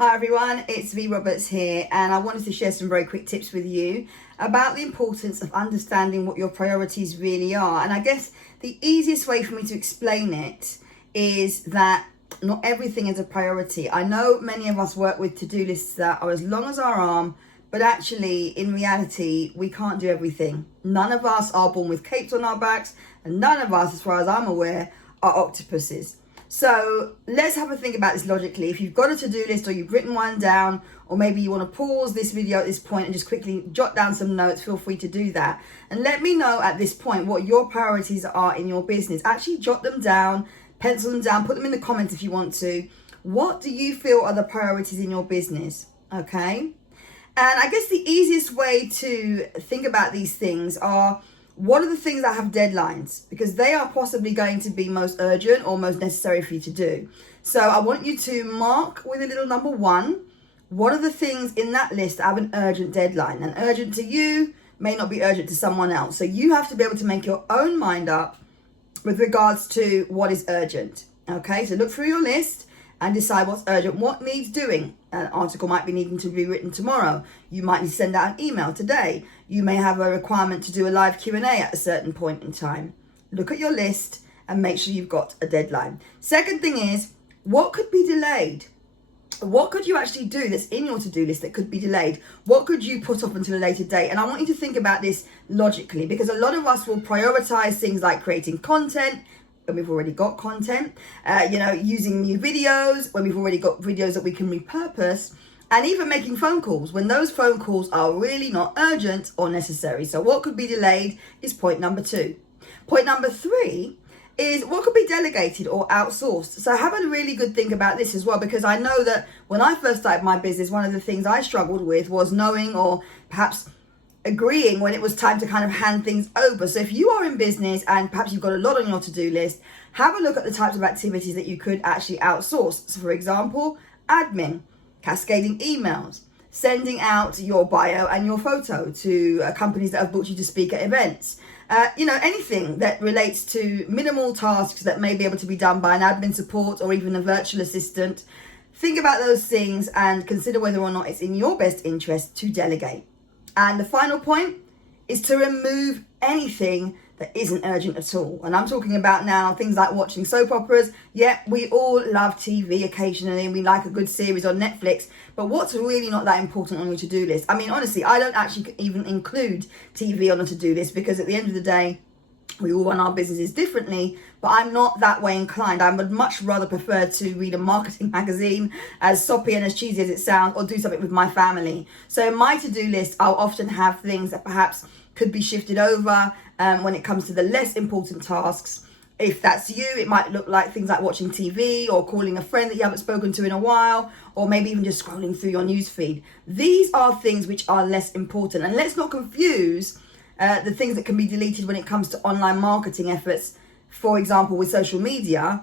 Hi everyone, it's V Roberts here, and I wanted to share some very quick tips with you about the importance of understanding what your priorities really are. And I guess the easiest way for me to explain it is that not everything is a priority. I know many of us work with to-do lists that are as long as our arm, but actually in reality, we can't do everything. None of us are born with capes on our backs, and none of us, as far as I'm aware, are octopuses. So let's have a think about this logically. If you've got a to-do list or you've written one down, or maybe you want to pause this video at this point and just quickly jot down some notes, feel free to do that. And let me know at this point what your priorities are in your business. Actually jot them down, pencil them down, put them in the comments if you want to. What do you feel are the priorities in your business? Okay. And I guess the easiest way to think about these things are, what are the things that have deadlines? Because they are possibly going to be most urgent or most necessary for you to do. So I want you to mark with a little number 1. What are the things in that list that have an urgent deadline? And urgent to you may not be urgent to someone else. So you have to be able to make your own mind up with regards to what is urgent. Okay, so look through your list and decide what's urgent, what needs doing. An article might be needing to be written tomorrow. You might need to send out an email today. You may have a requirement to do a live Q&A at a certain point in time. Look at your list and make sure you've got a deadline. Second thing is, what could be delayed? What could you actually do that's in your to-do list that could be delayed? What could you put off until a later date? And I want you to think about this logically, because a lot of us will prioritize things like creating content when we've already got content, using new videos when we've already got videos that we can repurpose, and even making phone calls when those phone calls are really not urgent or necessary. So what could be delayed is point number 2. Point number 3 is what could be delegated or outsourced. So have a really good think about this as well, because I know that when I first started my business, one of the things I struggled with was knowing, or perhaps agreeing, when it was time to kind of hand things over. So if you are in business and perhaps you've got a lot on your to-do list, have a look at the types of activities that you could actually outsource. So for example, admin, cascading emails, sending out your bio and your photo to companies that have booked you to speak at events. Anything that relates to minimal tasks that may be able to be done by an admin support or even a virtual assistant. Think about those things and consider whether or not it's in your best interest to delegate. And the final point is to remove anything that isn't urgent at all. And I'm talking about now things like watching soap operas. Yeah, we all love TV occasionally, and we like a good series on Netflix. But what's really not that important on your to-do list? I mean, honestly, I don't actually even include TV on a to-do list, because at the end of the day, we all run our businesses differently, but I'm not that way inclined. I would much rather prefer to read a marketing magazine, as soppy and as cheesy as it sounds, or do something with my family. So in my to-do list, I'll often have things that perhaps could be shifted over when it comes to the less important tasks. If that's you, it might look like things like watching TV or calling a friend that you haven't spoken to in a while, or maybe even just scrolling through your newsfeed. These are things which are less important. And let's not confuse the things that can be deleted when it comes to online marketing efforts. For example, with social media,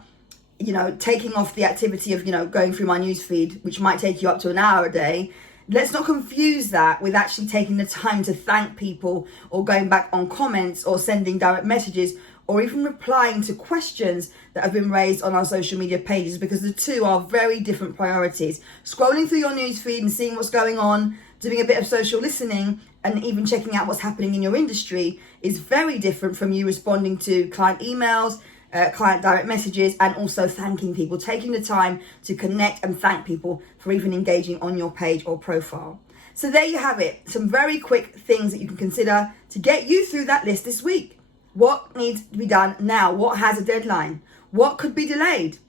taking off the activity of, going through my newsfeed, which might take you up to an hour a day. Let's not confuse that with actually taking the time to thank people, or going back on comments, or sending direct messages, or even replying to questions that have been raised on our social media pages, because the two are very different priorities. Scrolling through your newsfeed and seeing what's going on, doing a bit of social listening, and even checking out what's happening in your industry is very different from you responding to client emails, client direct messages, and also thanking people, taking the time to connect and thank people for even engaging on your page or profile. So there you have it, some very quick things that you can consider to get you through that list this week. What needs to be done now? What has a deadline? What could be delayed?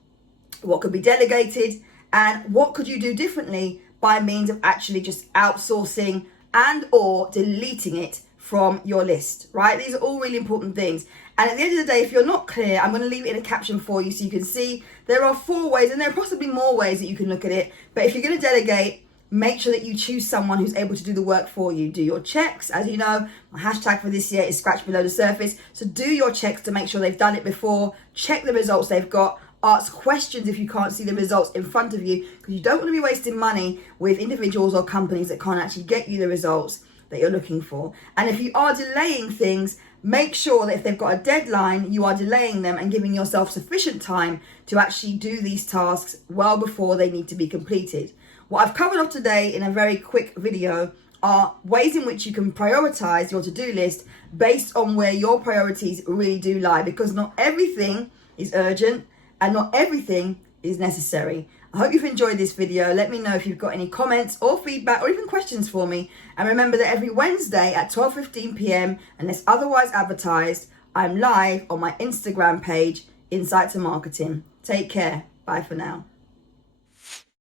What could be delegated? And what could you do differently by means of actually just outsourcing and or deleting it from your list, right? These are all really important things. And at the end of the day, if you're not clear, I'm going to leave it in a caption for you so you can see there are 4 ways, and there are possibly more ways that you can look at it. But if you're going to delegate, make sure that you choose someone who's able to do the work for you. Do your checks. As you know, my hashtag for this year is scratch below the surface. So do your checks to make sure they've done it before. Check the results they've got. Ask questions if you can't see the results in front of you, because you don't want to be wasting money with individuals or companies that can't actually get you the results that you're looking for. And if you are delaying things, make sure that if they've got a deadline, you are delaying them and giving yourself sufficient time to actually do these tasks well before they need to be completed. What I've covered off today in a very quick video are ways in which you can prioritize your to-do list based on where your priorities really do lie, because not everything is urgent and not everything is necessary. I hope you've enjoyed this video. Let me know if you've got any comments or feedback or even questions for me. And remember that every Wednesday at 12:15 p.m, unless otherwise advertised, I'm live on my Instagram page, Insight to Marketing. Take care. Bye for now.